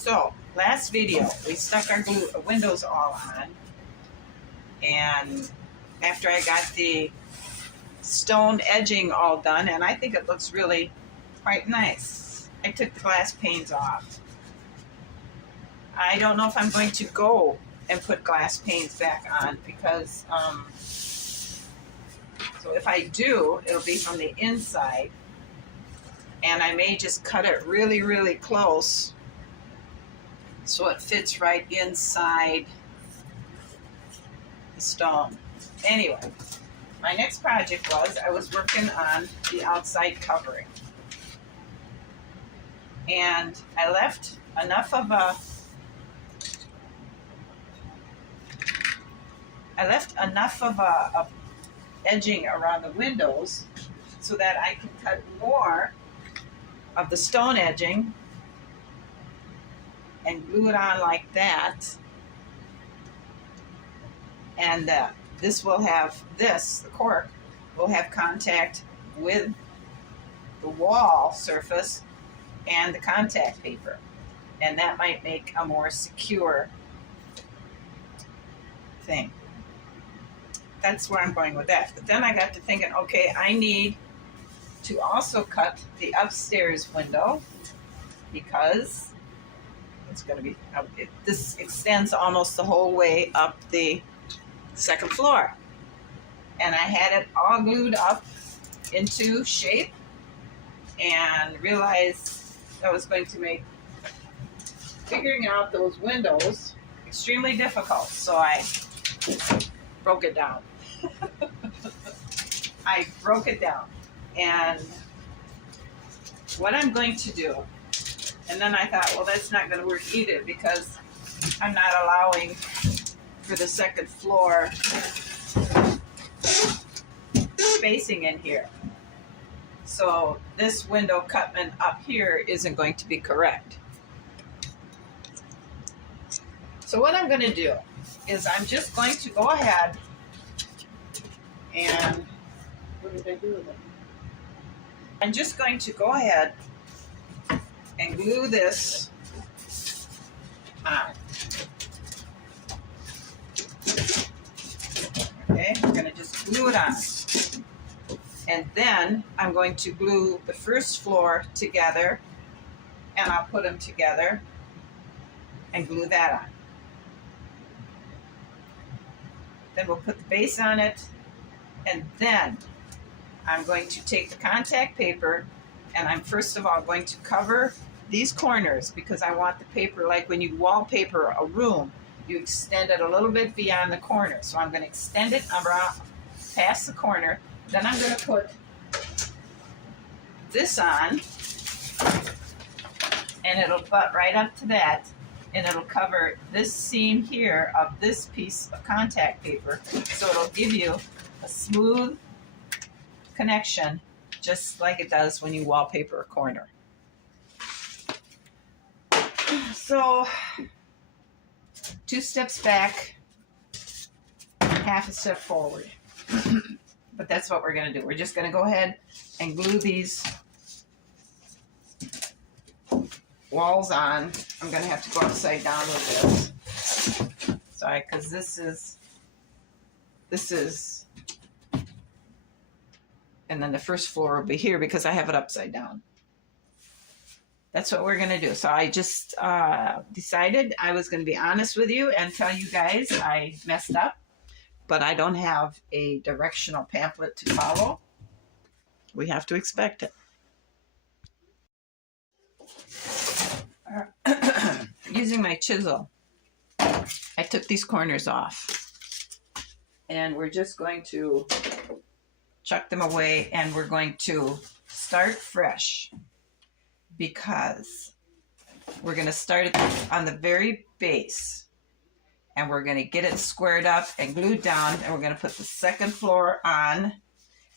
So, last video, we stuck our windows all on, and after I got the stone edging all done, and I think it looks really quite nice, I took the glass panes off. I don't know if I'm going to go and put glass panes back on because, so if I do, it'll be from the inside, and I may just cut it really, really close so it fits right inside the stone. Anyway, my next project was I was working on the outside covering, and I left enough of a edging around the windows so that I can cut more of the stone edging and glue it on like that, and this will have the cork will have contact with the wall surface and the contact paper, and that might make a more secure thing. That's where I'm going with that. But then I got to thinking, okay, I need to also cut the upstairs window because it's going to be, this extends almost the whole way up the second floor. And I had it all glued up into shape and realized that was going to make figuring out those windows extremely difficult. So I broke it down. I broke it down. And what I'm going to do, and then I thought, well, that's not going to work either because I'm not allowing for the second floor spacing in here. So this window cutment up here isn't going to be correct. So what I'm going to do is I'm just going to go ahead and, what did I do with it? I'm just going to go ahead and glue this on. Okay, I'm going to just glue it on. And then I'm going to glue the first floor together, and I'll put them together and glue that on. Then we'll put the base on it, and then I'm going to take the contact paper, and I'm first of all going to cover these corners because I want the paper, like when you wallpaper a room, you extend it a little bit beyond the corner. So I'm going to extend it around past the corner. Then I'm going to put this on, and it'll butt right up to that, and it'll cover this seam here of this piece of contact paper. So it'll give you a smooth connection, just like it does when you wallpaper a corner. So 2 steps back, half a step forward. But that's what we're going to do. We're just going to go ahead and glue these walls on. I'm going to have to go upside down with this. Sorry, because this is, and then the first floor will be here because I have it upside down. That's what we're going to do. So I just decided I was going to be honest with you and tell you guys I messed up, but I don't have a directional pamphlet to follow. We have to expect it. Using my chisel, I took these corners off, and we're just going to chuck them away, and we're going to start fresh because we're going to start on the very base, and we're going to get it squared up and glued down, and we're going to put the second floor on,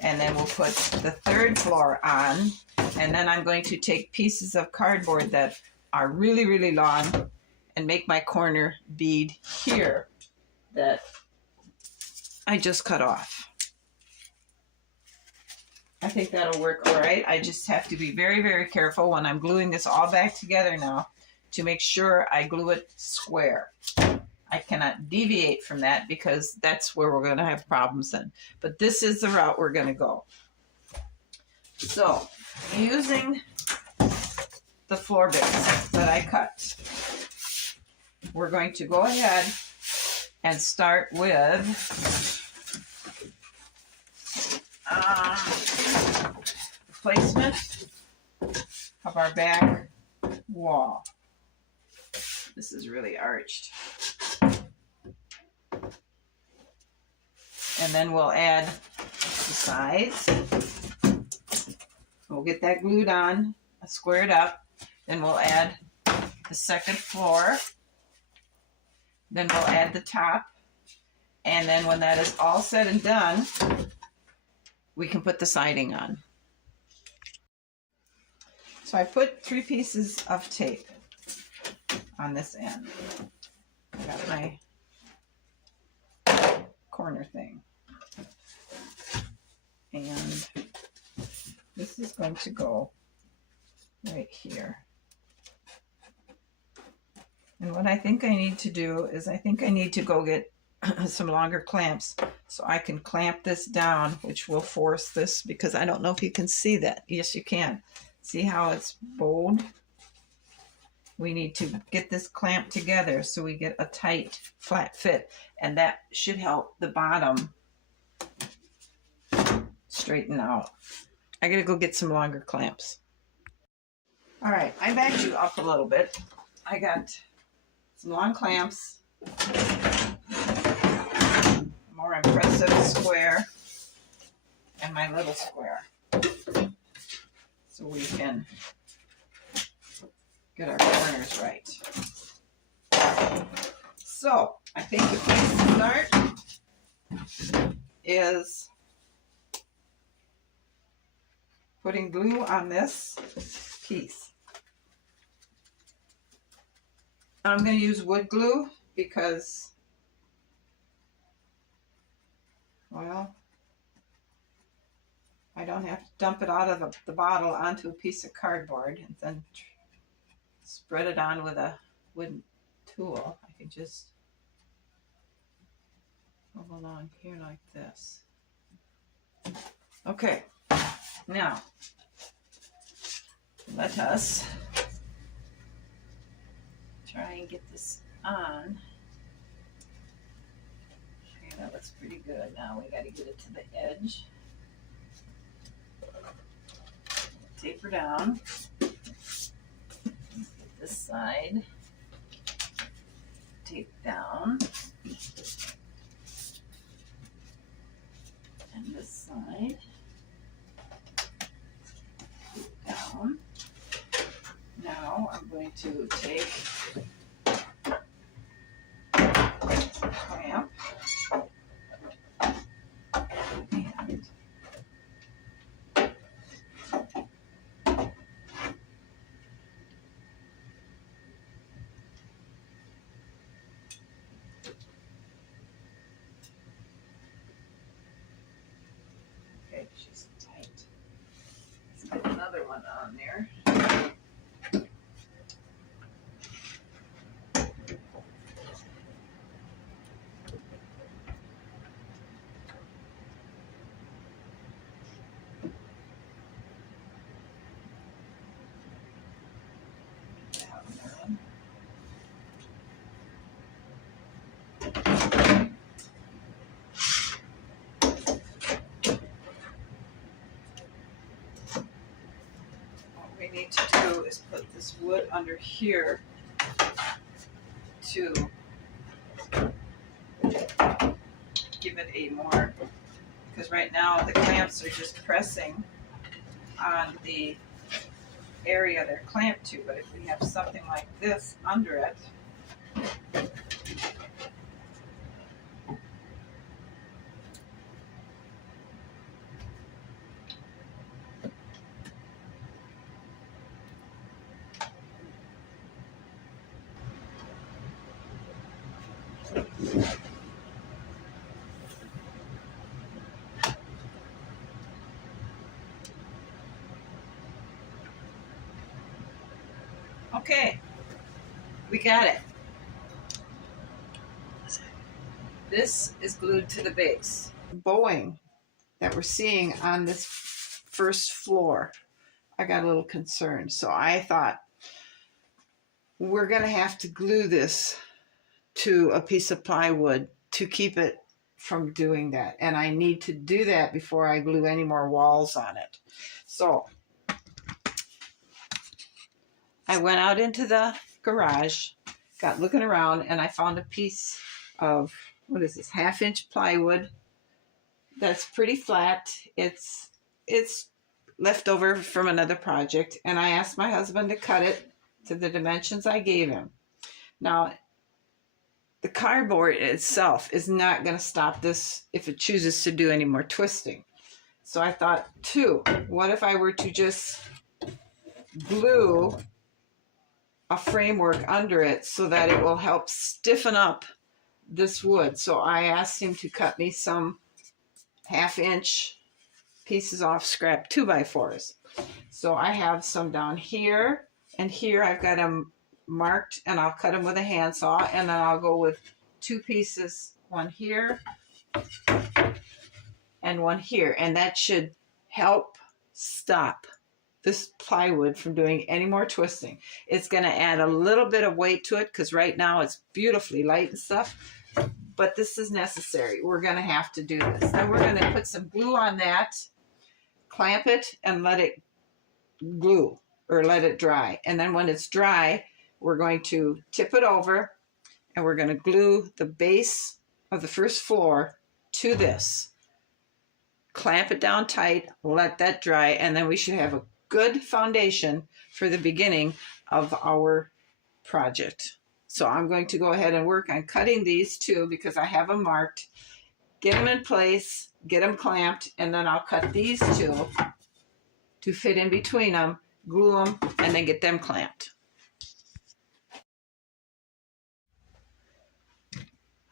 and then we'll put the third floor on, and then I'm going to take pieces of cardboard that are really, really long and make my corner bead here that I just cut off. I think that'll work all right. I just have to be very, very careful when I'm gluing this all back together now to make sure I glue it square. I cannot deviate from that because that's where we're going to have problems then. But this is the route we're going to go. So, using the floor bits that I cut, we're going to go ahead and start with the placement of our back wall. This is really arched. And then we'll add the sides. We'll get that glued on, squared up. Then we'll add the second floor. Then we'll add the top. And then when that is all said and done, we can put the siding on. So I put 3 pieces of tape on this end. I got my corner thing. And this is going to go right here. And what I think I need to do is I think I need to go get some longer clamps so I can clamp this down, which will force this, because I don't know if you can see that. Yes, you can. See how it's bowed? We need to get this clamped together so we get a tight, flat fit. And that should help the bottom straighten out. I gotta go get some longer clamps. All right, I backed you up a little bit. I got some long clamps, more impressive square, and my little square. So we can get our corners right. So I think the place to start is putting glue on this piece. I'm going to use wood glue because, well, I don't have to dump it out of the bottle onto a piece of cardboard and then spread it on with a wooden tool. I can just hold on here like this. Okay, now let us try and get this on. Okay, that looks pretty good. Now we got to get it to the edge. Taper down. Get this side. Tape down. And this side. Tape down. Now I'm going to take some clamp and okay, she's tight. Let's get another one on there. Need to do is put this wood under here to give it a more, because right now the clamps are just pressing on the area they're clamped to, but if we have something like this under it, okay, We got it. This is glued to the base. Bowing that we're seeing on this first floor, I got a little concerned. So I thought we're going to have to glue this to a piece of plywood to keep it from doing that. And I need to do that before I glue any more walls on it. So I went out into the garage, got looking around, and I found a piece of, what is this, 1/2-inch plywood that's pretty flat. It's left over from another project, and I asked my husband to cut it to the dimensions I gave him. Now, the cardboard itself is not going to stop this if it chooses to do any more twisting. So I thought, too, what if I were to just glue a framework under it so that it will help stiffen up this wood? So I asked him to cut me some 1/2-inch pieces off scrap 2x4s. So I have some down here and here. I've got them marked, and I'll cut them with a handsaw, and then I'll go with 2 pieces, one here and one here, and that should help stop this plywood from doing any more twisting. It's going to add a little bit of weight to it because right now it's beautifully light and stuff, but this is necessary. We're going to have to do this. Then we're going to put some glue on that, clamp it, and let it glue or let it dry. And then when it's dry, we're going to tip it over, and we're going to glue the base of the first floor to this. Clamp it down tight, let that dry, and then we should have a good foundation for the beginning of our project. So I'm going to go ahead and work on cutting these two because I have them marked, get them in place, get them clamped, and then I'll cut these two to fit in between them, glue them, and then get them clamped.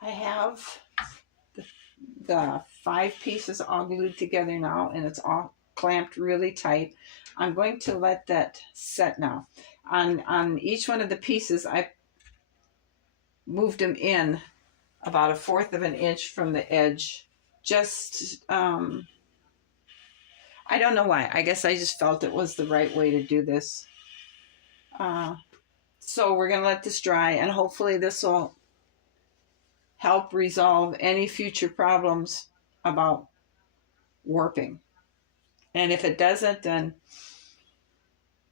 I have the 5 pieces all glued together now, and it's all clamped really tight. I'm going to let that set now. On each one of the pieces, I moved them in about 1/4 of an inch from the edge. Just, I don't know why. I guess I just felt it was the right way to do this. So we're going to let this dry, and hopefully this will help resolve any future problems about warping. And if it doesn't, then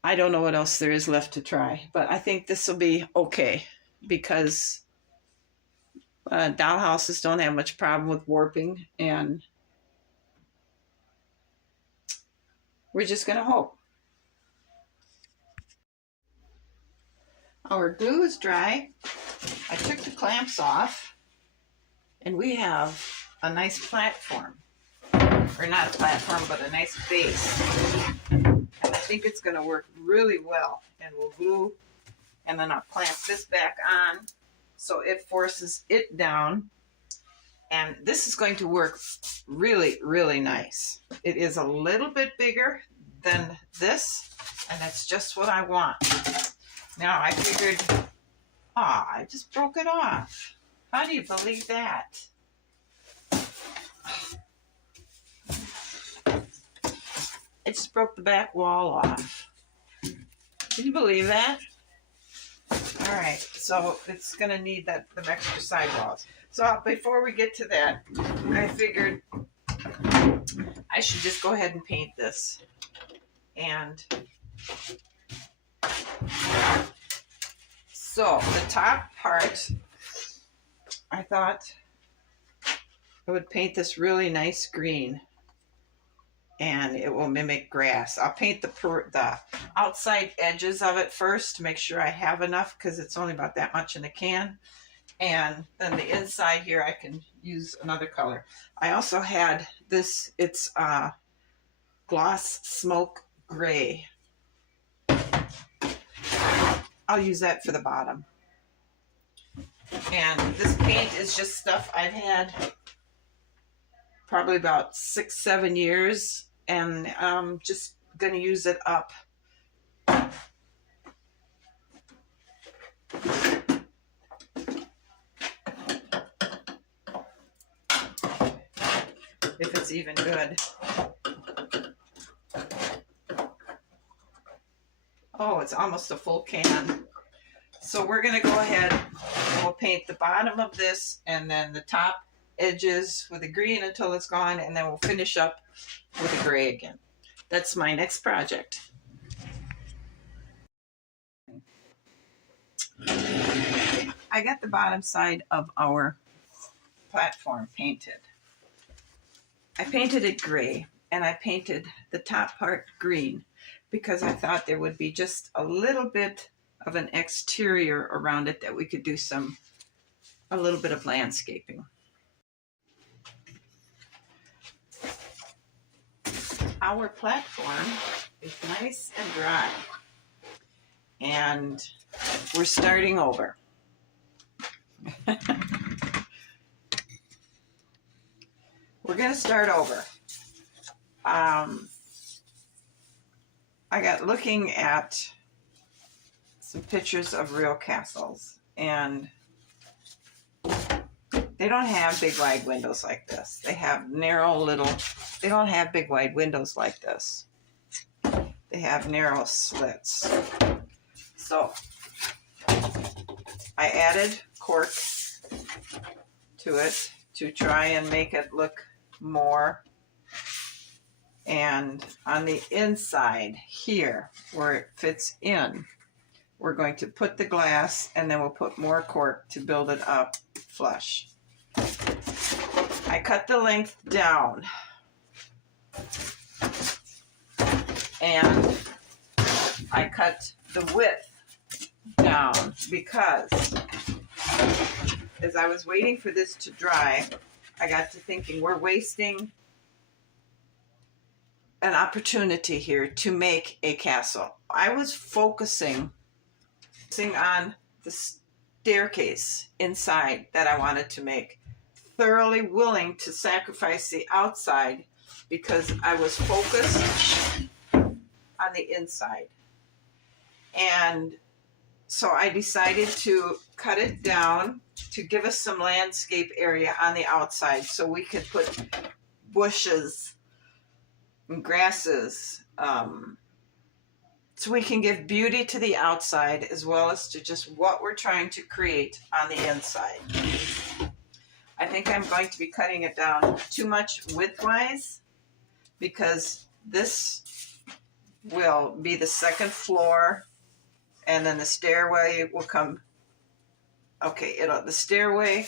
I don't know what else there is left to try. But I think this will be okay because dollhouses don't have much problem with warping, and we're just going to hope. Our glue is dry. I took the clamps off, and we have a nice platform. Or not a platform, but a nice base. And I think it's going to work really well. And we'll glue, and then I'll clamp this back on so it forces it down. And this is going to work really, really nice. It is a little bit bigger than this, and that's just what I want. Now I figured, I just broke it off. How do you believe that? It just broke the back wall off. Can you believe that? All right, so it's going to need them extra sidewalls. So before we get to that, I figured I should just go ahead and paint this. And so the top part, I thought I would paint this really nice green, and it will mimic grass. I'll paint the outside edges of it first to make sure I have enough, because it's only about that much in a can. And then the inside here I can use another color. I also had this, it's gloss smoke gray. I'll use that for the bottom. And this paint is just stuff I've had probably about 6-7 years, and I'm just gonna use it up. If it's even good. Oh, it's almost a full can. So we're gonna go ahead and we'll paint the bottom of this and then the top edges with the green until it's gone, and then we'll finish up with the gray again. That's my next project. I got the bottom side of our platform painted. I painted it gray and I painted the top part green because I thought there would be just a little bit of an exterior around it that we could do a little bit of landscaping. Our platform is nice and dry, and we're starting over. We're going to start over. I got looking at some pictures of real castles, and they don't have big wide windows like this. They have narrow little, they don't have big wide windows like this. They have narrow slits. So I added cork to it to try and make it look more. And on the inside here, where it fits in, we're going to put the glass, and then we'll put more cork to build it up flush. I cut the length down, and I cut the width down because as I was waiting for this to dry, I got to thinking we're wasting an opportunity here to make a castle. I was focusing on the staircase inside that I wanted to make, thoroughly willing to sacrifice the outside because I was focused on the inside. And so I decided to cut it down to give us some landscape area on the outside so we could put bushes and grasses, so we can give beauty to the outside as well as to just what we're trying to create on the inside. I think I'm going to be cutting it down too much widthwise because this will be the second floor, and then the stairway will come. Okay, the stairway,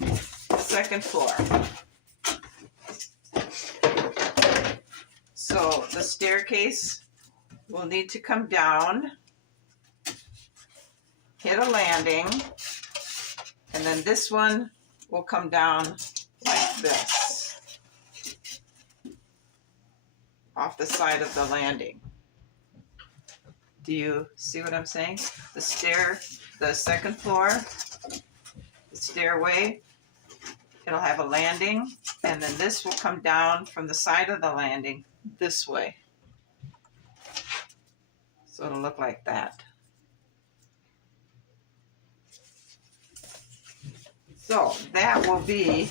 the second floor. So the staircase will need to come down, hit a landing, and then this one will come down like this, off the side of the landing. Do you see what I'm saying? The second floor, the stairway, it'll have a landing, and then this will come down from the side of the landing this way. So it'll look like that. So that will be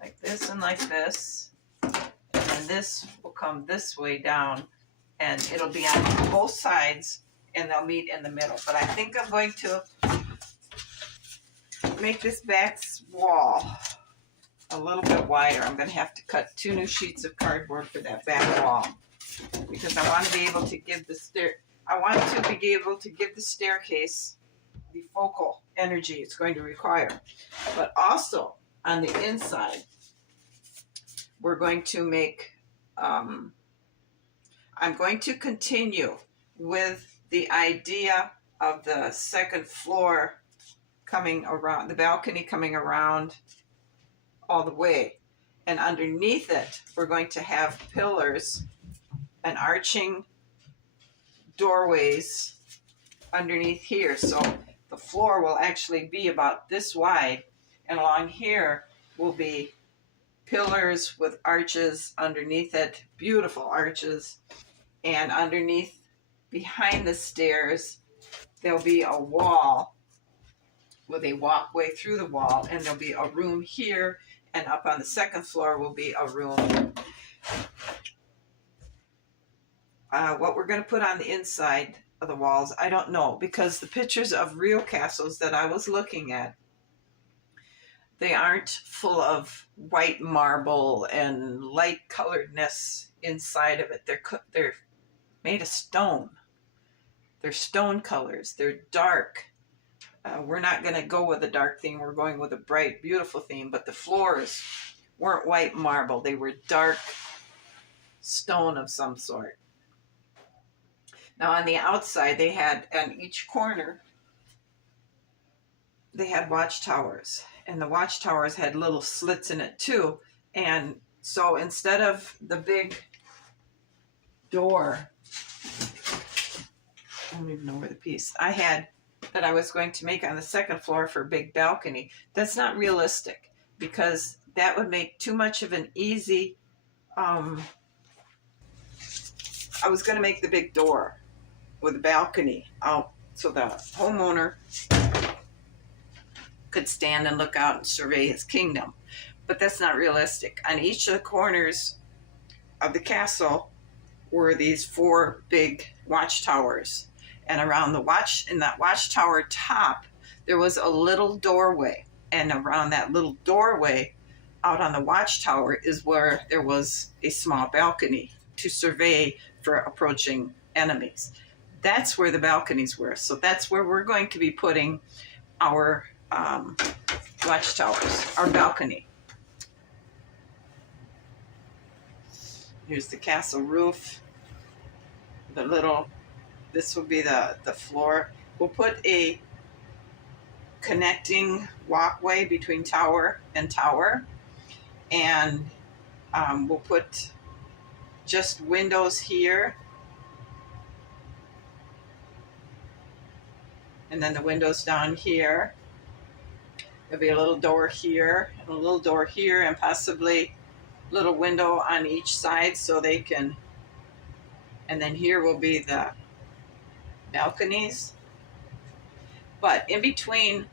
like this and like this. And then this will come this way down, and it'll be on both sides, and they'll meet in the middle. But I think I'm going to make this back wall a little bit wider. I'm going to have to cut 2 new sheets of cardboard for that back wall because I want to be able to give the staircase the focal energy it's going to require. But also on the inside, we're going to make, I'm going to continue with the idea of the second floor coming around, the balcony coming around all the way. And underneath it, we're going to have pillars and arching doorways underneath here. So the floor will actually be about this wide, and along here will be pillars with arches underneath it, beautiful arches. And underneath, behind the stairs, there'll be a wall with a walkway through the wall, and there'll be a room here, and up on the second floor will be a room. What we're going to put on the inside of the walls, I don't know, because the pictures of real castles that I was looking at, they aren't full of white marble and light coloredness inside of it. They're made of stone. They're stone colors. They're dark. We're not going to go with a dark theme. We're going with a bright, beautiful theme. But the floors weren't white marble. They were dark stone of some sort. Now on the outside, they had, on each corner, they had watchtowers. And the watchtowers had little slits in it too. And so instead of the big door, I don't even know where the piece I had that I was going to make on the second floor for a big balcony, that's not realistic, because that would make too much of an easy, I was going to make the big door with a balcony out so the homeowner could stand and look out and survey his kingdom. But that's not realistic. On each of the corners of the castle were these 4 big watchtowers. And around in that watchtower top, there was a little doorway. And around that little doorway out on the watchtower is where there was a small balcony to survey for approaching enemies. That's where the balconies were. So that's where we're going to be putting our watchtowers, our balcony. Here's the castle roof. This will be the floor. We'll put a connecting walkway between tower and tower. And we'll put just windows here. And then the windows down here. There'll be a little door here, and a little door here, and possibly a little window on each side so they can, and then here will be the balconies. But in between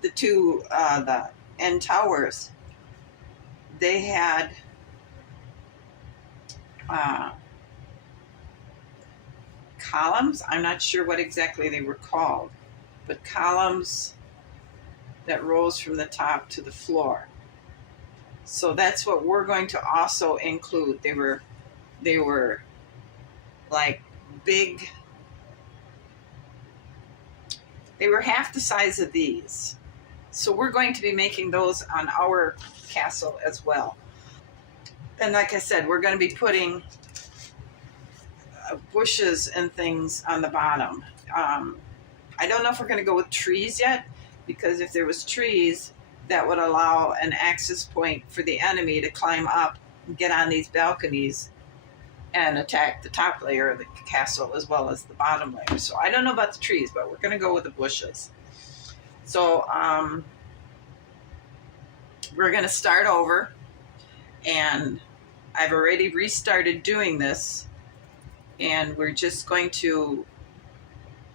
the two, the end towers, they had columns. I'm not sure what exactly they were called, but columns that rose from the top to the floor. So that's what we're going to also include. They were like big, they were half the size of these. So we're going to be making those on our castle as well. And like I said, we're going to be putting bushes and things on the bottom. I don't know if we're going to go with trees yet, because if there was trees, that would allow an access point for the enemy to climb up and get on these balconies and attack the top layer of the castle as well as the bottom layer. So I don't know about the trees, but we're going to go with the bushes. So we're going to start over, and I've already restarted doing this, and we're just going to,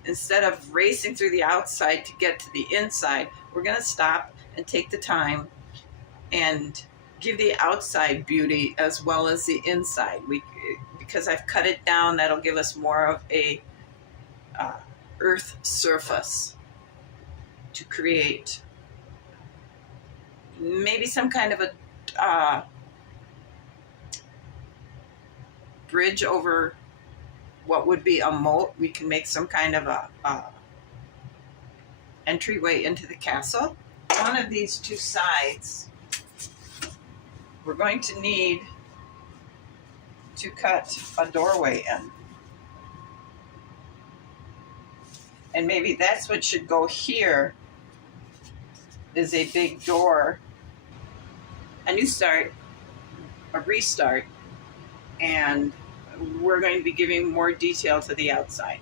instead of racing through the outside to get to the inside, we're going to stop and take the time and give the outside beauty as well as the inside. Because I've cut it down, that'll give us more of a earth surface to create maybe some kind of a bridge over what would be a moat. We can make some kind of a entryway into the castle. One of these two sides, we're going to need to cut a doorway in. And maybe that's what should go here, is a big door, a new start, a restart, and we're going to be giving more detail to the outside.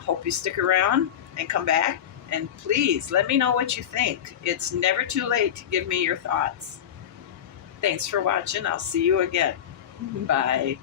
I hope you stick around and come back, and please let me know what you think. It's never too late to give me your thoughts. Thanks for watching. I'll see you again. Bye.